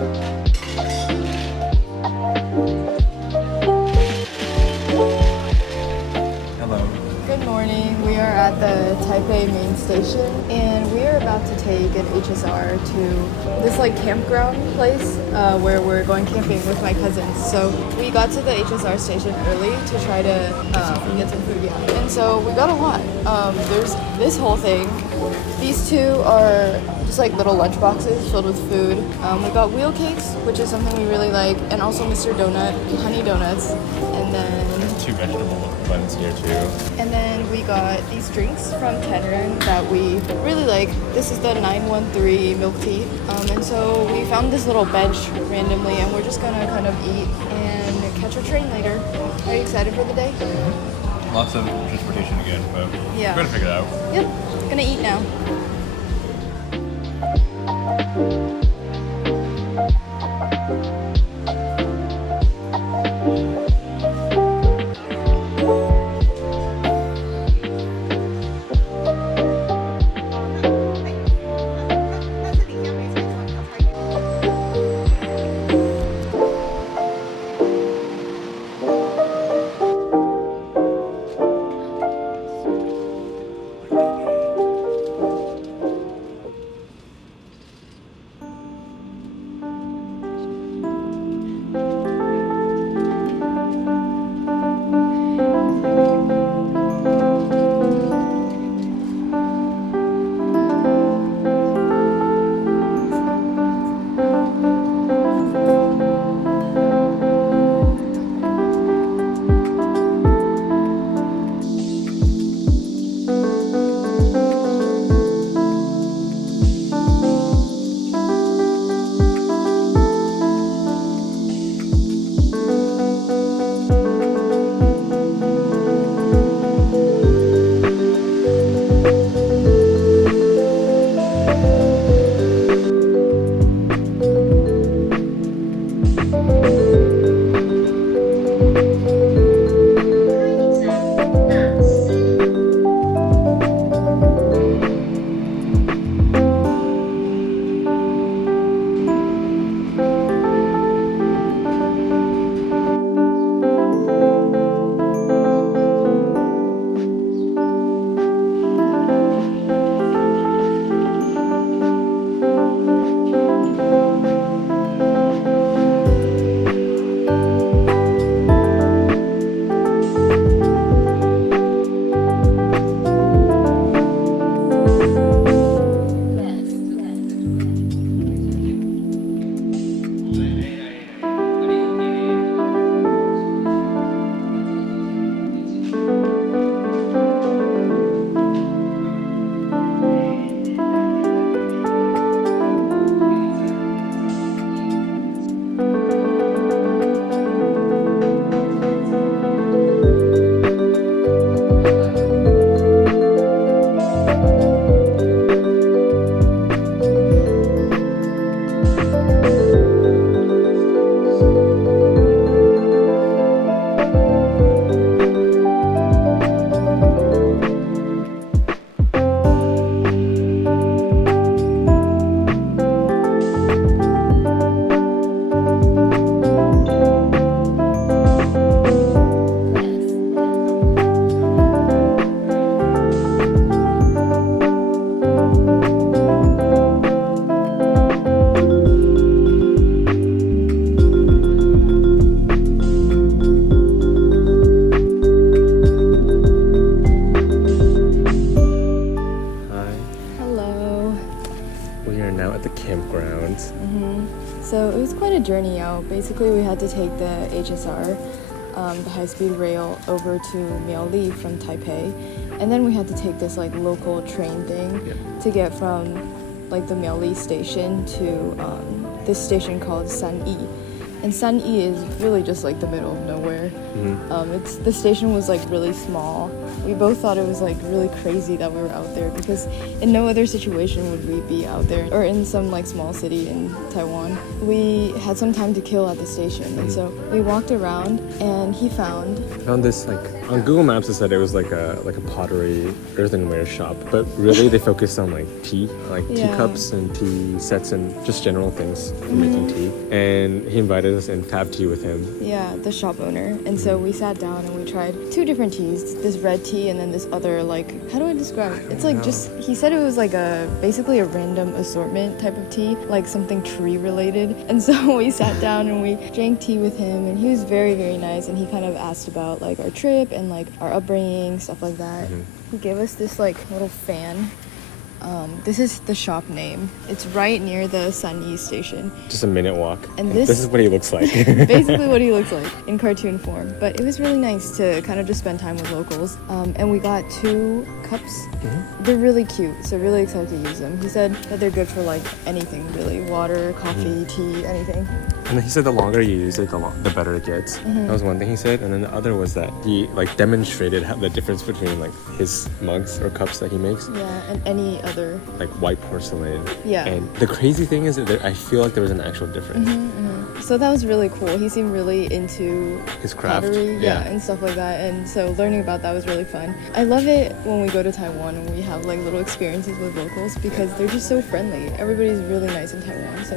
Hello. Good morning. We are at the Taipei main station and we are about to take an HSR to this like campground place where we're going camping with my cousins. So we got to the HSR station early to try to get some food, yeah. And so we got a lot. There's this whole thing. These two are just like little lunch boxes filled with food. We got wheel cakes, which is something we really like, and also Mr. Donut, honey donuts, and then 2 vegetable buns here too. and then we got these drinks from Kenren that we really like. This is the 913 milk tea. And so we found this little bench randomly and we're just gonna kind of eat and catch our train later. Are you excited for the day? Lots of transportation again, but Yeah. we're gonna figure it out. Yep, gonna eat now. So it was quite a journey out. Basically, we had to take the HSR, the high-speed rail, over to Miaoli from Taipei, and then we had to take this like local train thing to get from like the Miaoli station to this station called Sanyi. And Sanyi is really just like the middle of nowhere. The station was like really small. We both thought it was like really crazy that we were out there because in no other situation would we be out there or in some like small city in Taiwan. We had some time to kill at the station, and so we walked around and he found This like on Google Maps it said it was like a pottery earthenware shop, but really they focused on like tea, like teacups and tea sets and just general things for making tea. And he invited us in to have tea with him. Yeah, the shop owner. And so we sat down and we tried two different teas, this red tea and then this other, like, how do I describe it? It's like just, he said it was like basically a random assortment type of tea, like something tree related. And so we sat down and we drank tea with him, and he was very, very nice, and he kind of asked about like our trip and like our upbringing, stuff like that. He gave us this like little fan. This is the shop name. It's right near the Sanyi station. Just a minute walk. And this is what he looks like. Basically what he looks like in cartoon form. But it was really nice to kind of just spend time with locals. And we got 2 cups. They're really cute, so really excited to use them. He said that they're good for like anything really. Water, coffee, tea, anything. And then he said the longer you use it, the better it gets. That was one thing he said. And then the other was that he like demonstrated the difference between like his mugs or cups that he makes. Yeah, and any other. Like white porcelain. Yeah. And the crazy thing is that I feel like there was an actual difference. So that was really cool. He seemed really into His craft. pottery, and stuff like that. And so learning about that was really fun. I love it when we go to Taiwan and we have like little experiences with locals because they're just so friendly. Everybody's really nice in Taiwan. So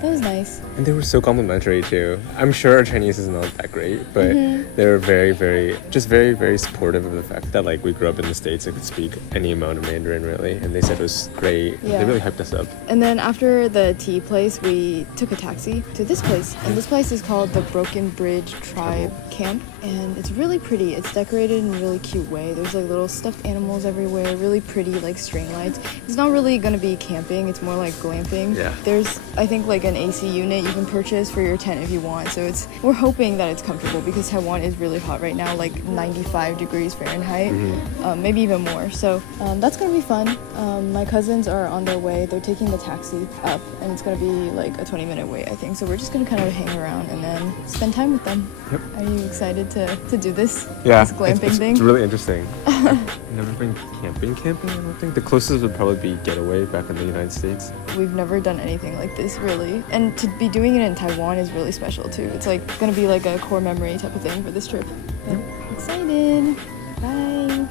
that was nice. And they were so complimentary too. I'm sure our Chinese is not that great, but they were very, very, very supportive of the fact that like we grew up in the States and could speak any amount of Mandarin really. And they said it was great. Yeah. They really hyped us up. And then after the tea place, we took a taxi to this place. And this place is called the Broken Bridge Tribe Camp. And it's really pretty. It's decorated in a really cute way. There's like little stuffed animals everywhere, really pretty like string lights. It's not really gonna be camping, it's more like glamping. Yeah. There's, I think, like an AC unit you can purchase for your tent if you want. So we're hoping that it's comfortable because Taiwan is really hot right now, like 95 degrees Fahrenheit, maybe even more. So that's gonna be fun. My cousins are on their way. They're taking the taxi up, and it's gonna be like a 20-minute wait, I think. So we're just gonna kind of hang around and then spend time with them. Yep. Are you excited to do this? Yeah, This glamping thing? it's really interesting. I've never been camping, I don't think. The closest would probably be Getaway back in the United States. We've never done anything like this, really. And to be doing it in Taiwan is really special, too. It's like gonna be like a core memory type of thing for this trip. Yeah. Excited. Bye.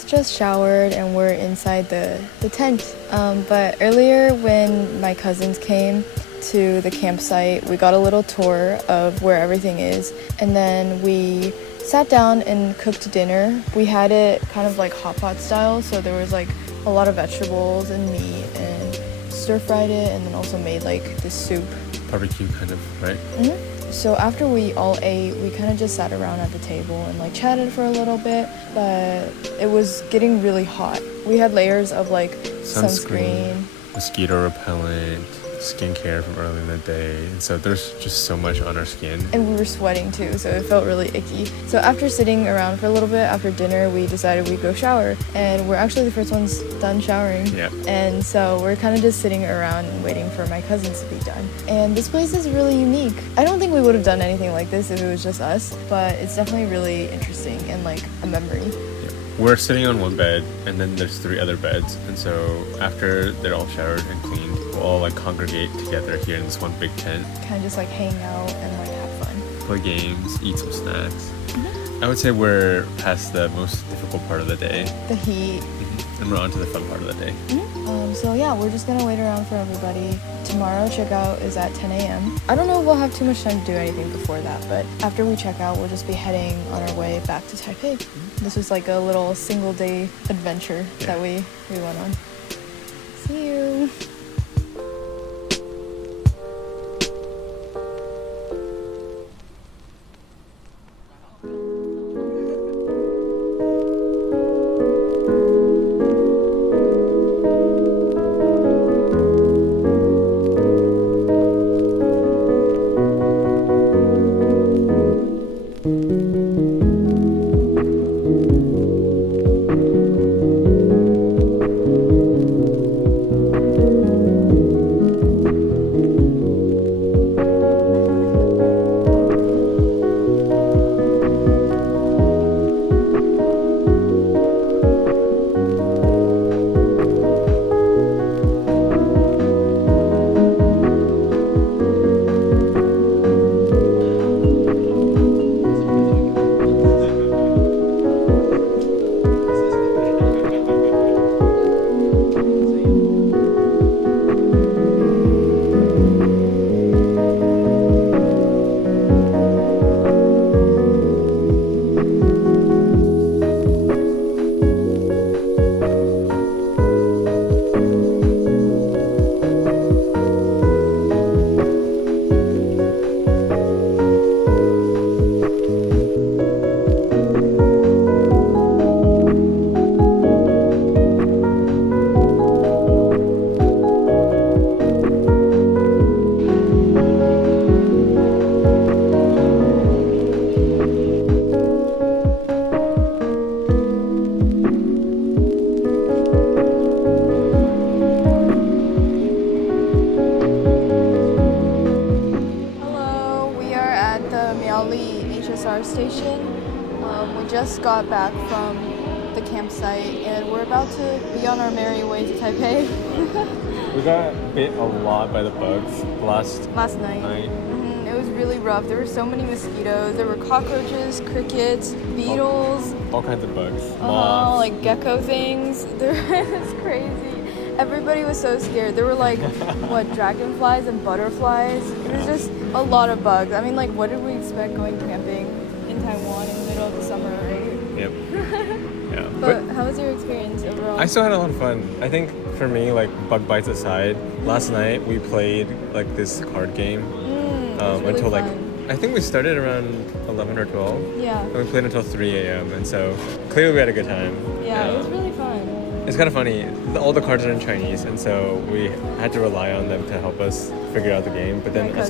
both just showered and we're inside the tent. But earlier when my cousins came to the campsite, we got a little tour of where everything is, and then we sat down and cooked dinner. We had it kind of like hot pot style, so there was like a lot of vegetables and meat, and stir-fried it, and then also made like this soup. Barbecue kind of, right? Mm-hmm. So after we all ate, we kind of just sat around at the table and like chatted for a little bit, but it was getting really hot. We had layers of like sunscreen, mosquito repellent, skincare from early in the day, and so there's just so much on our skin. And we were sweating too, so it felt really icky. So after sitting around for a little bit after dinner, we decided we'd go shower, and we're actually the first ones done showering. Yeah. And so we're kind of just sitting around and waiting for my cousins to be done. And this place is really unique. I don't think we would have done anything like this if it was just us, but it's definitely really interesting and like a memory. We're sitting on one bed, and then there's 3 other beds, and so after they're all showered and cleaned, we'll all like congregate together here in this one big tent. Kind of just like hang out and like have fun. Play games, eat some snacks. Mm-hmm. I would say we're past the most difficult part of the day. The heat. And we're on to the fun part of the day. Mm-hmm. So yeah, we're just gonna wait around for everybody. Tomorrow checkout is at 10 a.m. I don't know if we'll have too much time to do anything before that, but after we check out, we'll just be heading on our way back to Taipei. Mm-hmm. This was like a little single day adventure that we went on. See you. Station. We just got back from the campsite and we're about to be on our merry way to Taipei. We got bit a lot by the bugs last night. Mm-hmm. It was really rough. There were so many mosquitoes. There were cockroaches, crickets, beetles. All kinds of bugs. Moths. Like gecko things. It's crazy. Everybody was so scared. There were like, dragonflies and butterflies. It was just a lot of bugs. I mean, like, what did we expect going camping in Taiwan in the middle of the summer, right? Yep. Yeah. But how was your experience overall? I still had a lot of fun. I think for me, like, bug bites aside, last night we played like this card game really until like, fun. I think we started around 11 or 12. Yeah. And we played until 3 a.m. And so clearly we had a good time. Yeah, it was really fun. It's kind of funny. All the cards are in Chinese, and so we had to rely on them to help us figure out the game. But then at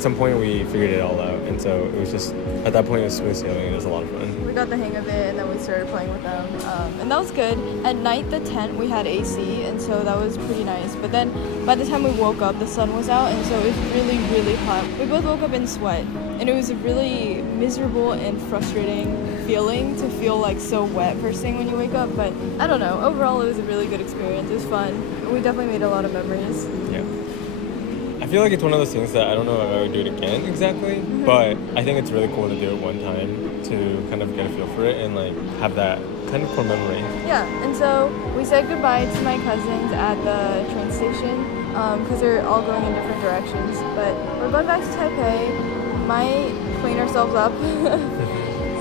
some point we figured it all out, and so it was just at that point it was smooth sailing. It was a lot of fun. We got the hang of it, and then we started playing with them, and that was good. At night, the tent we had AC, and so that was pretty nice. But then by the time we woke up, the sun was out, and so it was really, really hot. We both woke up in sweat, and it was a really miserable and frustrating feeling to feel like so wet first thing when you wake up. But I don't know. Overall, it was a really good experience. It was fun. We definitely made a lot of memories. Yeah. I feel like it's one of those things that I don't know if I would do it again exactly, but I think it's really cool to do it one time to kind of get a feel for it and like have that kind of core memory. Yeah, and so we said goodbye to my cousins at the train station because they're all going in different directions. But we're going back to Taipei. Might clean ourselves up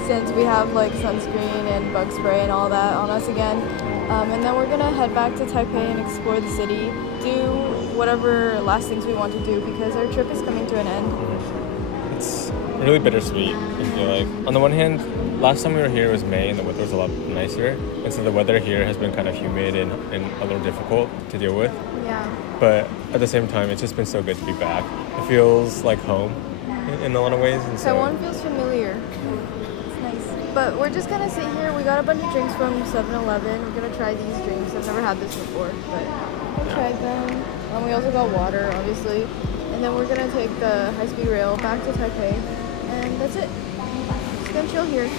since we have like sunscreen and bug spray and all that on us again. And then we're gonna head back to Taipei and explore the city, do whatever last things we want to do because our trip is coming to an end. It's really bittersweet, I feel like. On the one hand, last time we were here was May and the weather was a lot nicer. And so the weather here has been kind of humid and a little difficult to deal with. Yeah. But at the same time, it's just been so good to be back. It feels like home in a lot of ways. And so Taiwan feels familiar. It's nice. But we're just gonna sit here. We got a bunch of drinks from 7-Eleven. We're gonna try these drinks. I've never had this before, but we'll try them. We also got water, obviously. And then we're gonna take the high-speed rail back to Taipei. And that's it. Just gonna chill here.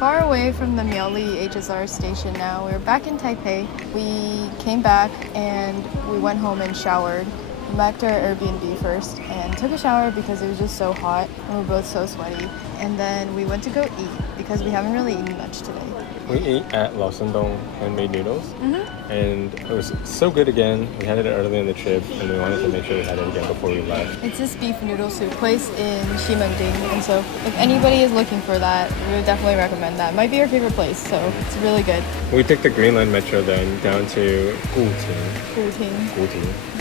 Far away from the Miaoli HSR station now. We're back in Taipei. We came back and we went home and showered. Went back to our Airbnb first and took a shower because it was just so hot and we were both so sweaty. And then we went to go eat because we haven't really eaten much today. We ate at Lao Shandong handmade noodles, and it was so good again. We had it early in the trip, and we wanted to make sure we had it again before we left. It's this beef noodle soup place in Xinyi, and so if anybody is looking for that, we would definitely recommend that. It might be our favorite place, so it's really good. We took the Green Line Metro then down to Guting.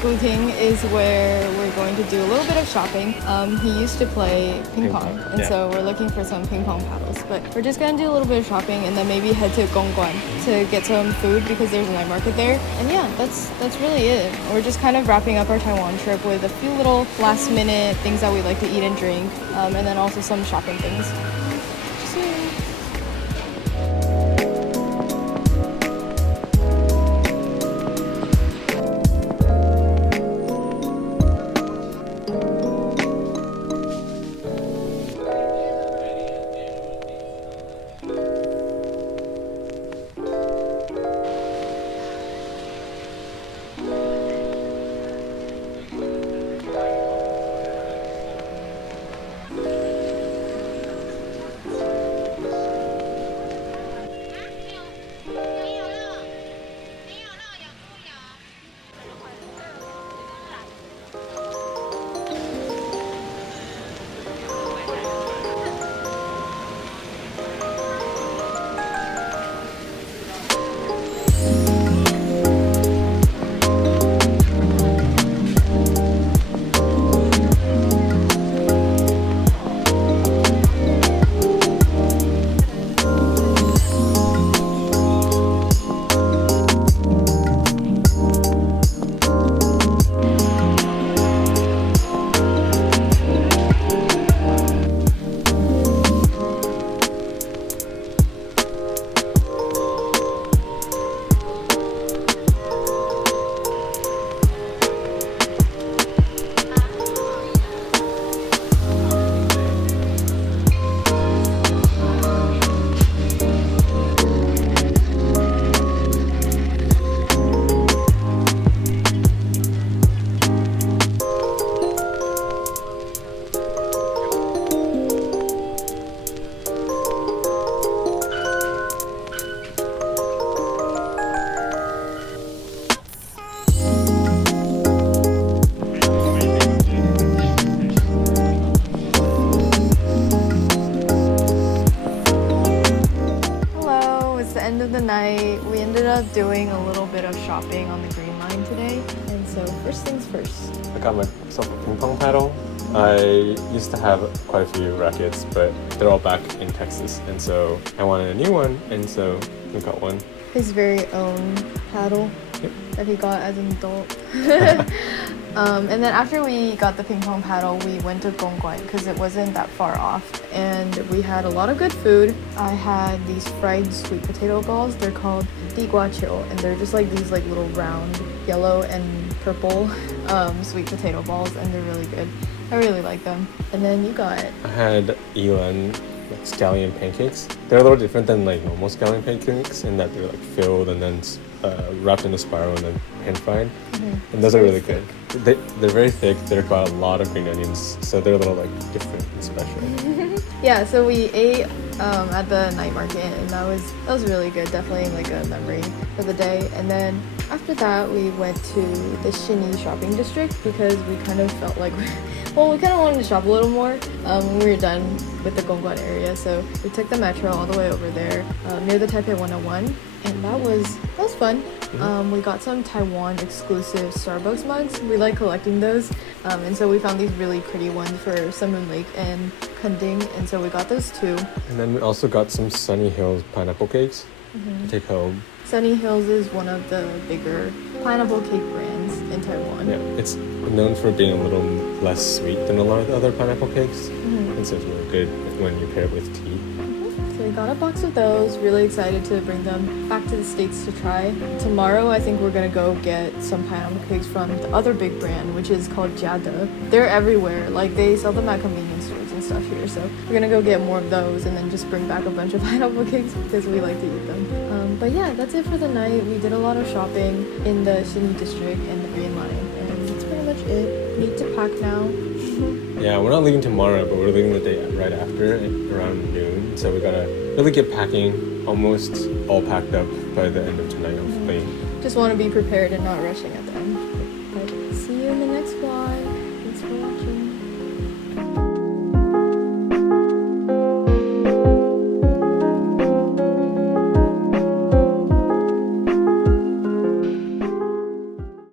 Glamping is where we're going to do a little bit of shopping. He used to play ping pong, and so we're looking for some ping pong paddles. But we're just gonna do a little bit of shopping and then maybe head to Gongguan to get some food because there's a night market there. And yeah, that's really it. We're just kind of wrapping up our Taiwan trip with a few little last minute things that we like to eat and drink, and then also some shopping things. of the night, we ended up doing a little bit of shopping on the Green Line today. And so first things first. I got myself a ping pong paddle. I used to have quite a few rackets, but they're all back in Texas, and so I wanted a new one, and so we got one. His very own paddle Yep. that he got as an adult. And then after we got the ping pong paddle, we went to Gongguan because it wasn't that far off, and we had a lot of good food. I had these fried sweet potato balls. They're called diguaqiu, and they're just like these like little round yellow and purple sweet potato balls, and they're really good. I really like them. And then you got... I had Elan like scallion pancakes. They're a little different than like normal scallion pancakes in that they're like filled and then wrapped in a spiral and then pan fried. And those are really good. They're very thick. They've got a lot of green onions, so they're a little like different and special. Yeah, so we ate at the night market, and that was really good. Definitely like a memory for the day. And then after that, we went to the Xinyi shopping district because we kind of felt like we kind of wanted to shop a little more when we were done with the Gongguan area. So we took the metro all the way over there near the Taipei 101, and that was fun. We got some Taiwan exclusive Starbucks mugs. We like collecting those, and so we found these really pretty ones for Sunmoon Lake and Kending, and so we got those too. And then we also got some Sunny Hills pineapple cakes to take home. Sunny Hills is one of the bigger pineapple cake brands in Taiwan. Yeah, it's known for being a little less sweet than a lot of the other pineapple cakes, and so it's really good when you pair it with tea. So we got a box of those. Really excited to bring them back to the States to try. Tomorrow, I think we're gonna go get some pineapple cakes from the other big brand, which is called Jiade. They're everywhere. Like they sell them at convenience stores and stuff here. So we're gonna go get more of those and then just bring back a bunch of pineapple cakes because we like to eat them. But yeah, that's it for the night. We did a lot of shopping in the Xinyi district and the Green Line, and that's pretty much it. Need to pack now. Yeah, we're not leaving tomorrow, but we're leaving the day right after, around noon. So we gotta really get packing, almost all packed up by the end of tonight, hopefully. Just want to be prepared and not rushing at the end. But see you in the next vlog.